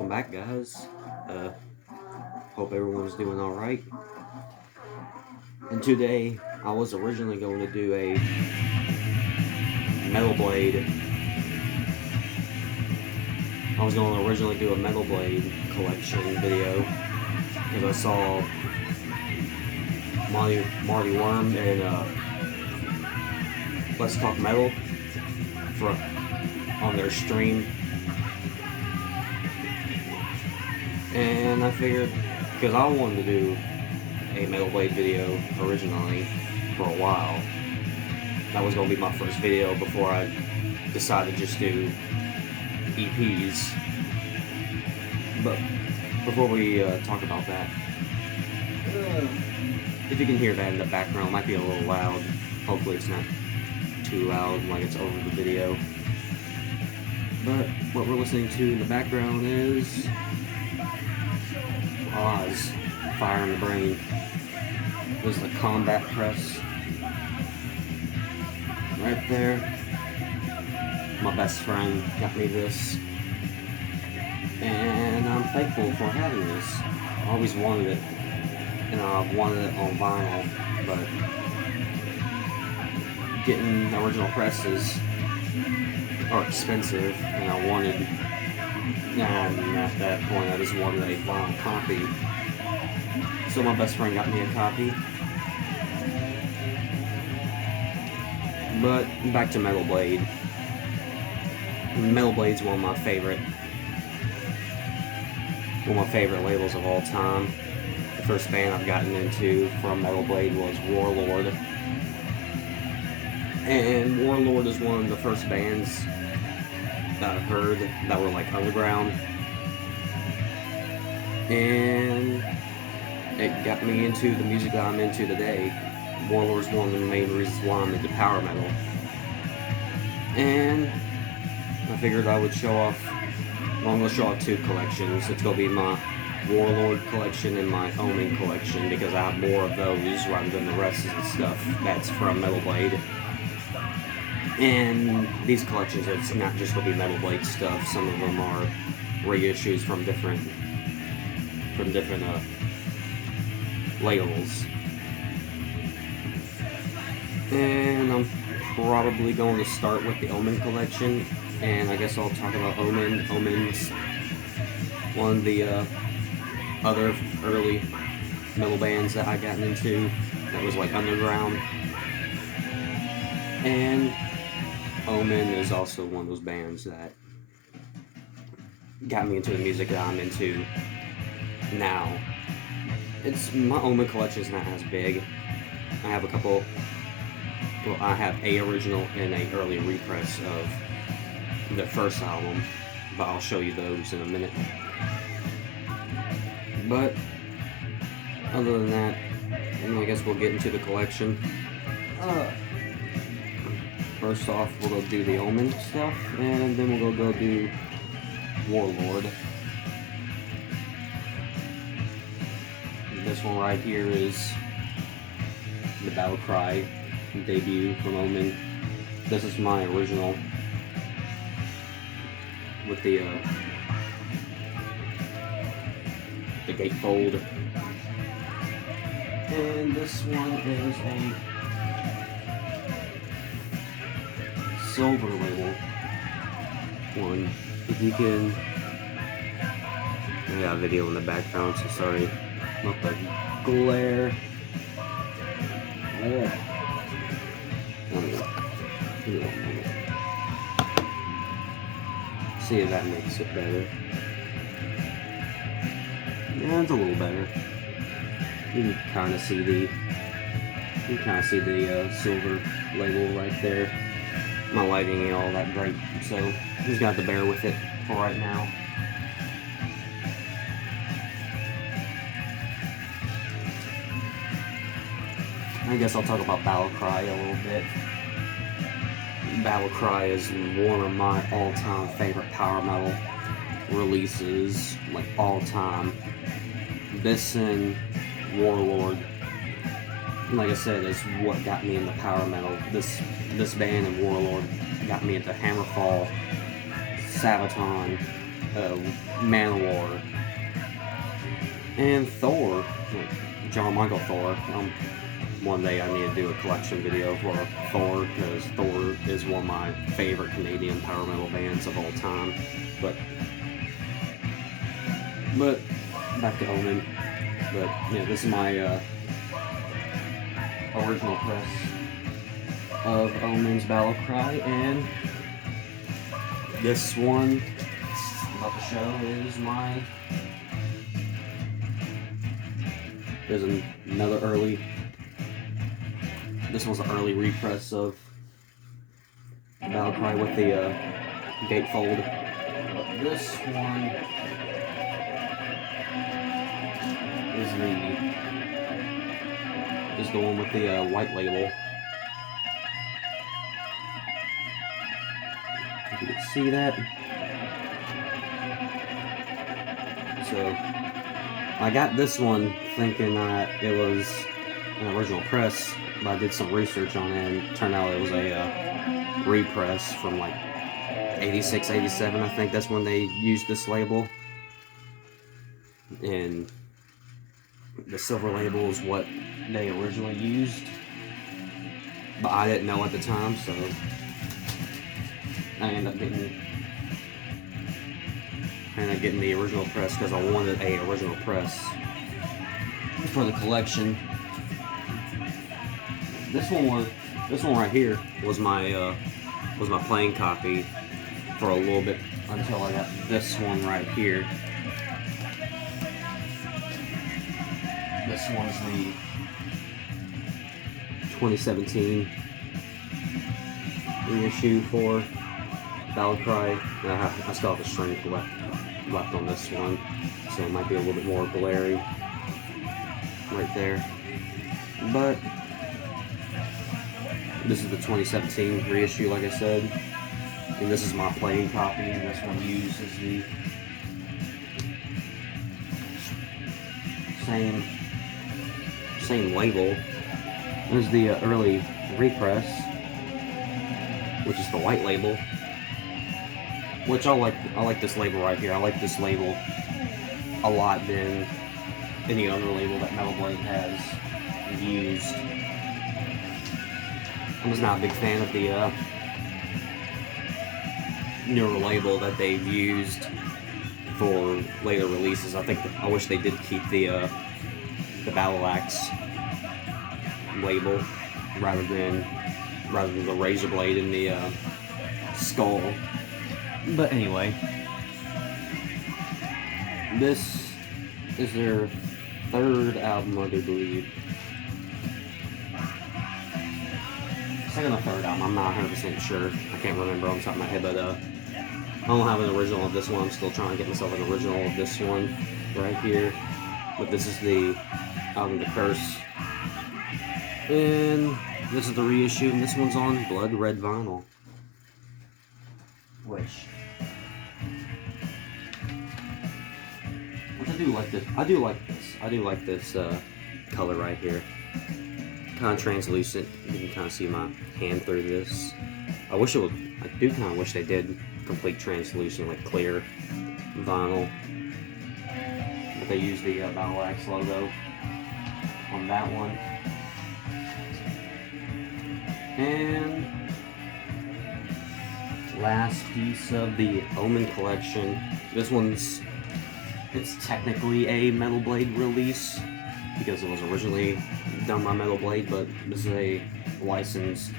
Welcome back, guys. Hope everyone's doing alright. And today, I was originally going to do a Metal Blade. I was going to originally do a Metal Blade collection video because I saw Marty Worm and Let's Talk Metal on their stream. And I figured, because I wanted to do a Metal Blade video originally for a while, that was going to be my first video before I decided to just do EPs. But before we talk about that, if you can hear that in the background, it might be a little loud. Hopefully it's not too loud like it's over the video. But what we're listening to in the background is Oz, Fire in the Brain. This is the combat press right there. My best friend got me this, and I'm thankful for having this. I always wanted it, and I've wanted it on vinyl, but getting original presses are expensive, and I wanted. And at that point, I just wanted a vinyl copy. So my best friend got me a copy. But back to Metal Blade. Metal Blade's one of my favorite labels of all time. The first band I've gotten into from Metal Blade was Warlord. And Warlord is one of the first bands that I've heard that were like underground, and it got me into the music that I'm into today. Warlord's one of the main reasons why I'm into power metal, and I figured I would show off. Well, I'm going to show off two collections. It's going to be my Warlord collection and my Omen collection, because I have more of those rather than the rest of the stuff that's from Metal Blade. And these collections, it's not just going to be Metal Blade stuff. Some of them are reissues from different labels. And I'm probably going to start with the Omen collection, and I guess I'll talk about Omen. Omen's one of the other early metal bands that I got into that was like underground. And Omen is also one of those bands that got me into the music that I'm into now. My Omen collection is not as big. I have I have a original and a early repress of the first album, but I'll show you those in a minute. But other than that, I guess we'll get into the collection. First off, we'll go do the Omen stuff, and then we'll go do Warlord. This one right here is the Battle Cry debut from Omen. This is my original with the gatefold. And this one is a silver label one. If you can, I got a video in the background, so sorry about the glare. See if that makes it better. Yeah, it's a little better. You can kind of see the silver label right there. My lighting ain't all that great, so you just got to bear with it for right now. I guess I'll talk about Battle Cry a little bit. Battle Cry is one of my all-time favorite power metal releases, like all time. This and Warlord, like I said, is what got me into power metal. This band and Warlord got me into Hammerfall, Sabaton, Man of War, and Thor, John Michael Thor. One day I need to do a collection video for Thor, because Thor is one of my favorite Canadian power metal bands of all time. But back to Omen. But yeah, this is my original press of Omen's Battle Cry, and this one I'm about to show is my. There's another early. This was an early repress of Battle Cry with the gatefold. But this one is the one with the white label. If you can see that. So I got this one thinking that it was an original press, but I did some research on it, and it turned out it was a repress from like 86, 87, I think that's when they used this label. And the silver label is what they originally used, but I didn't know at the time, so I ended up getting the original press because I wanted a original press for the collection. This one right here was my playing copy for a little bit until I got this one right here. This one's the 2017 reissue for Battle Cry. I still have a string left on this one, so it might be a little bit more glary right there. But this is the 2017 reissue, like I said, and this is my playing copy, and this one uses the same label as the early repress, which is the white label. Which I like this label right here. I like this label a lot than any other label that Metal Blade has used. I'm just not a big fan of the newer label that they've used for later releases. I wish they did keep the Battle Axe label rather than the Razor Blade and the skull. But anyway, this is their third album, I do believe. Second or third album, I'm not 100% sure. I can't remember on the top of my head, but I don't have an original of this one. I'm still trying to get myself an original of this one right here. But this is the album, The Curse. And this is the reissue, and this one's on blood red vinyl. Which I do like this. I do like this color right here. Kind of translucent. You can kind of see my hand through this. I do kind of wish they did complete translucent, like clear vinyl. But they use the Battle Axe logo on that one. And last piece of the Omen collection. It's technically a Metal Blade release because it was originally done by Metal Blade, but this is a licensed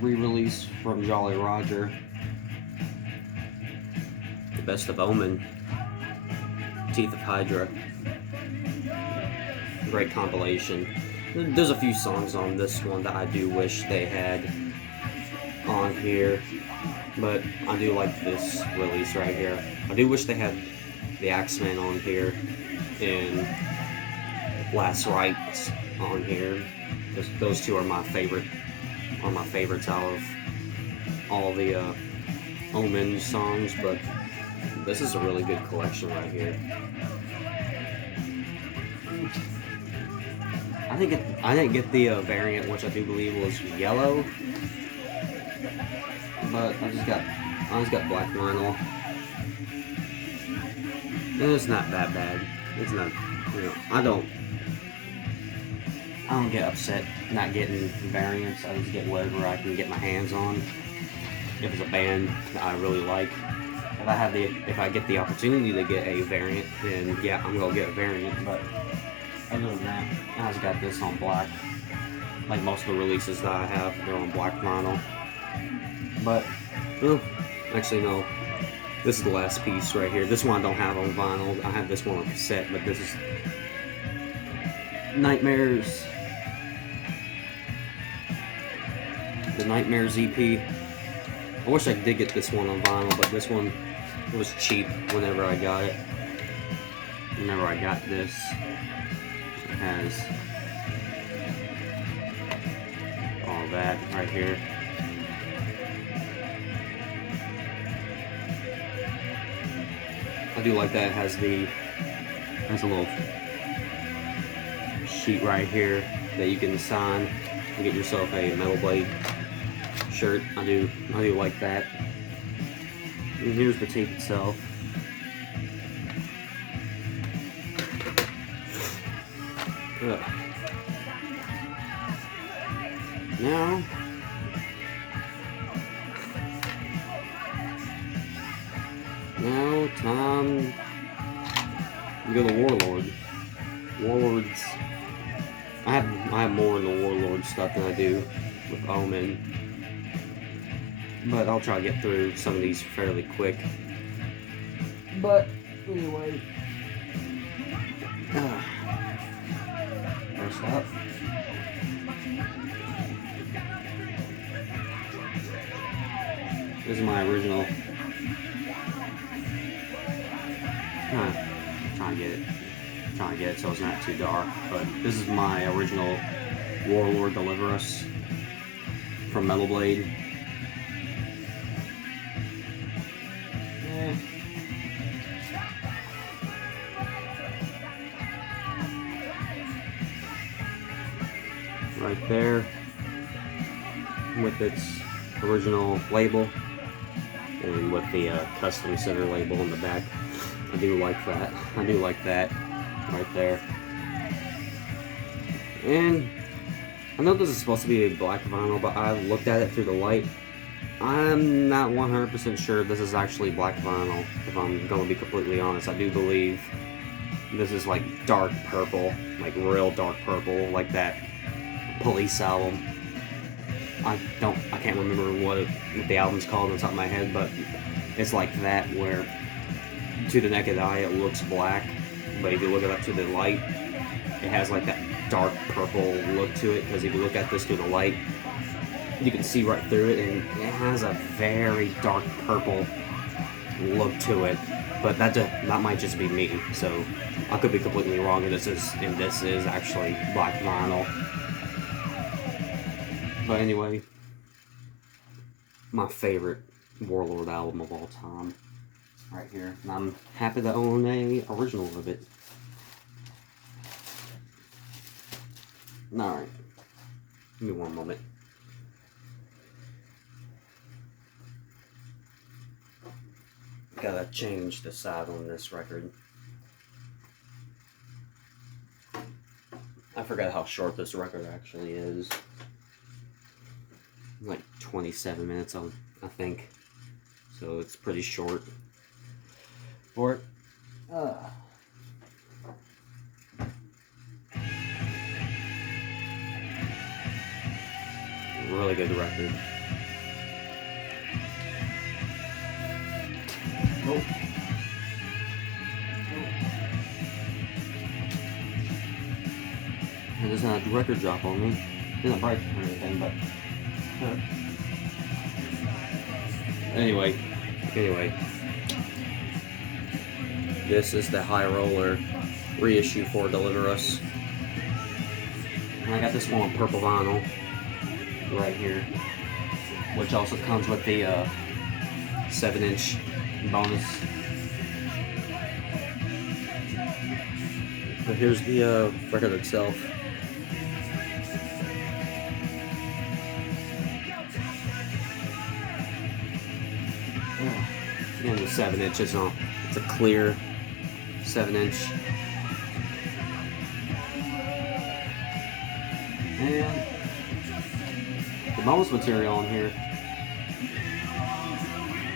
re-release from Jolly Roger. The Best of Omen, Teeth of Hydra. Great compilation. There's a few songs on this one that I do wish they had on here, but I do like this release right here. I do wish they had the Axeman on here and Last Rites on here, because those two are my favorites out of all the Omen songs. But this is a really good collection right here. I didn't get the variant, which I do believe was yellow, but I just got black vinyl. It's not that bad. It's not, you know, I don't get upset not getting variants. I just get whatever I can get my hands on. If it's a band that I really like, if I get the opportunity to get a variant, then yeah, I'm gonna get a variant. But other than that, I just got this on black. Like most of the releases that I have, they're on black vinyl. But, well, actually no. This is the last piece right here. This one I don't have on vinyl. I have this one on cassette, but this is Nightmares. The Nightmares EP. I wish I did get this one on vinyl, but this one, it was cheap whenever I got it. Whenever I got this, it has all that right here. I do like that. It has a little sheet right here that you can sign and get yourself a Metal Blade shirt. I do like that. And here's the tape itself. Ugh. Now time to go to Warlord. Warlords. I have more in the Warlord stuff than I do with Omen, but I'll try to get through some of these fairly quick. But anyway, first up, this is my original. Trying to get it so it's not too dark, but this is my original Warlord Deliver Us from Metal Blade. Right there with its original label and with the custom center label in the back. I do like that. I do like that right there. And I know this is supposed to be a black vinyl, but I looked at it through the light. I'm not 100% sure this is actually black vinyl, if I'm going to be completely honest. I do believe this is like dark purple, like real dark purple, like that Police album. I can't remember what the album's called on top of my head, but it's like that, where to the naked eye it looks black, but if you look it up to the light, it has like that dark purple look to it, because if you look at this through the light, you can see right through it, and it has a very dark purple look to it. But that might just be me, so I could be completely wrong, and this is actually black vinyl. But anyway, my favorite Warlord album of all time, right here, and I'm happy to own a original of it. Alright, give me one moment. Gotta change the side on this record. I forgot how short this record actually is. Like 27 minutes, I think. So it's pretty short for it. Really good record. Nope. It doesn't have a record drop on me. It doesn't break or anything, but anyway, this is the High Roller reissue for Deliver Us. And I got this one on purple vinyl right here, which also comes with the 7-inch bonus. But here's the record itself. And the 7 inches on. It's a clear 7-inch. And the bonus material on here.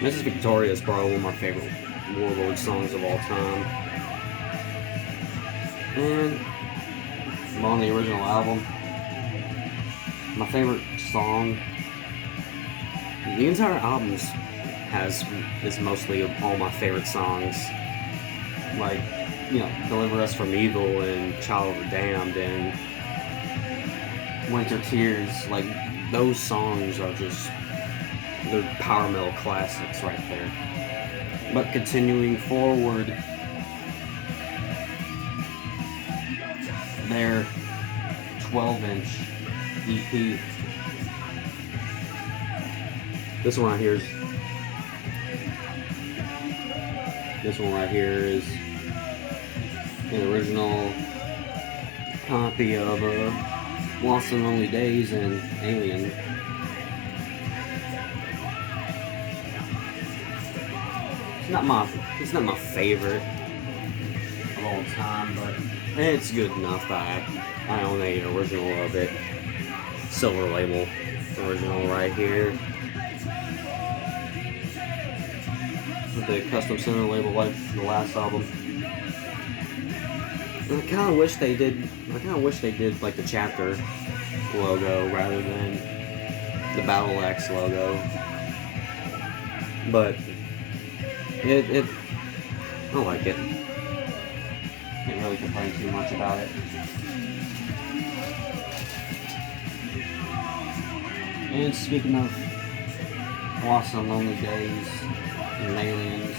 Mrs. Victoria is probably one of my favorite Warlord songs of all time. And I'm on the original album. My favorite song. The entire album is mostly all my favorite songs. Like, you know, Deliver Us From Evil and Child of the Damned and Winter Tears. Like, those songs are just, they're power metal classics right there. But continuing forward, their 12-inch EP. This one right here is an original copy of Lost and Lonely Days and Alien. It's not my favorite of all time, but it's good enough that I own a original of it. Silver label original right here. With the custom center label like the last album. And I kinda wish they did like the chapter logo rather than the Battle Axe logo. But I like it. Can't really complain too much about it. And speaking of Lost and Lonely Days and Aliens,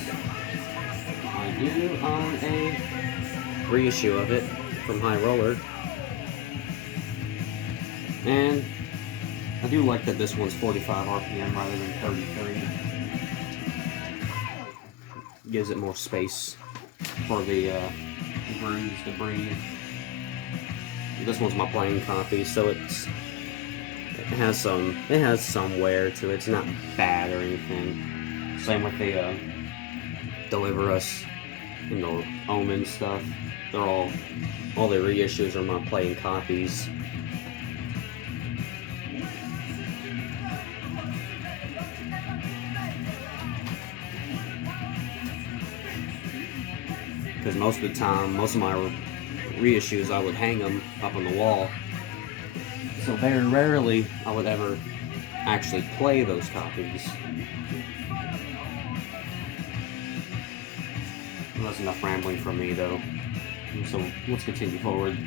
I do own a reissue of it from High Roller. And I do like that this one's 45 RPM rather than 33. Gives it more space for the grooves to breathe. This one's my plain copy, so it has some wear to it. It's not bad or anything. Same with the Deliver Us and the Omen stuff. They're all the reissues are my plain copies. Because most of the time, most of my reissues, I would hang them up on the wall. So very rarely I would ever actually play those copies. Well, that's enough rambling from me, though. So let's continue forward.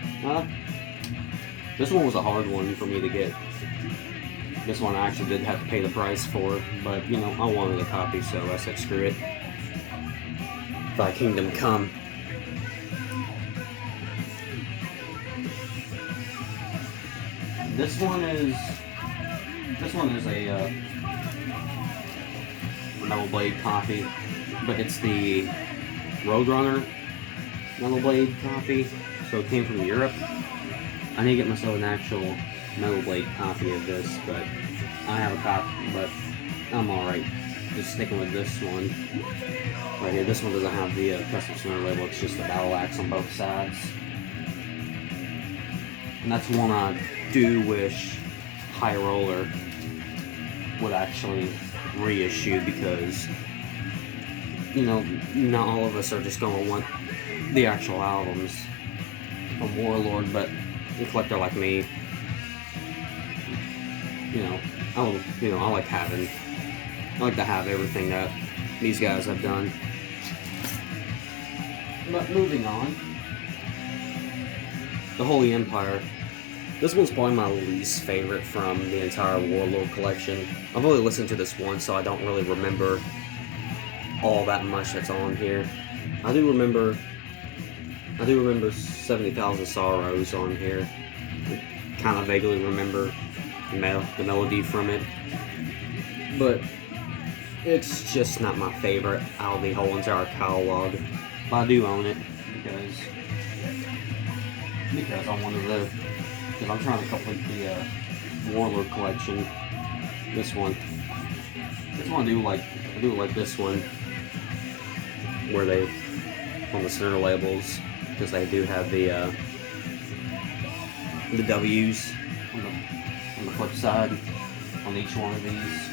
This one was a hard one for me to get. This one I actually did have to pay the price for, but you know, I wanted a copy, so I said screw it. Thy kingdom come. This one is a Metal Blade copy, but it's the Roadrunner Metal Blade copy, so it came from Europe. I need to get myself an actual Metal Blade copy of this, but I have a copy, but I'm alright just sticking with this one right here. This one doesn't have the custom center label, it's just the Battle Axe on both sides. And that's one I do wish High Roller would actually reissue, because, you know, not all of us are just going to want the actual albums from Warlord, but a collector like me, I like to have everything that these guys have done. But moving on, the Holy Empire. This one's probably my least favorite from the entire Warlord collection. I've only listened to this once, so I don't really remember all that much that's on here. I do remember 70,000 Sorrows on here. I kind of vaguely remember the melody from it, but it's just not my favorite out of the whole entire catalog. But I do own it because I'm trying to complete the Warlord collection. This one I do like this one, where they on the center labels, because they do have the W's on the flip side on each one of these.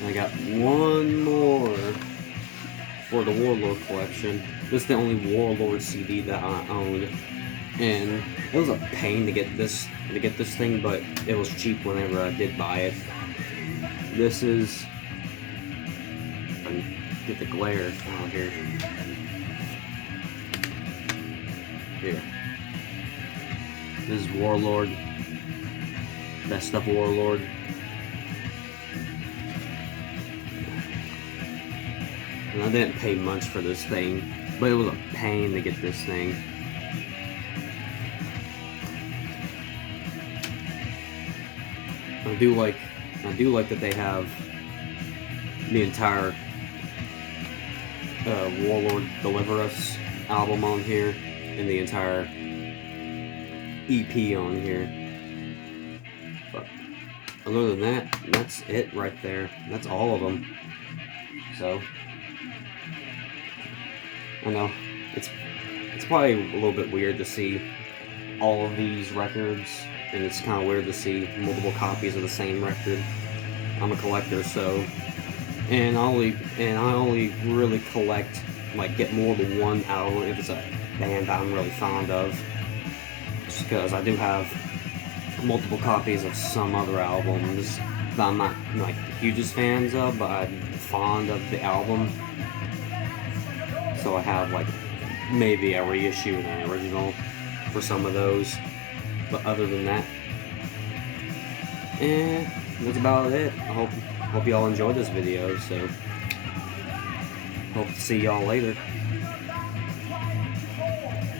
And I got one more for the Warlord collection. This is the only Warlord CD that I owned, and it was a pain to get this thing, but it was cheap whenever I did buy it. This is, get the glare out here. Here. This is Warlord. Best of Warlord. And I didn't pay much for this thing, but it was a pain to get this thing. I do like that they have the entire Warlord Deliver Us album on here, and the entire EP on here. But other than that, that's it right there. That's all of them. So I know it's probably a little bit weird to see all of these records, and it's kind of weird to see multiple copies of the same record. I'm a collector, so, and I only really collect, like, get more than one album if it's a band that I'm really fond of. Just because I do have multiple copies of some other albums that I'm not, like, the hugest fans of, but I'm fond of the album. So I have, like, maybe a reissue and an original for some of those. But other than that, that's about it. I hope y'all enjoyed this video, so hope to see y'all later.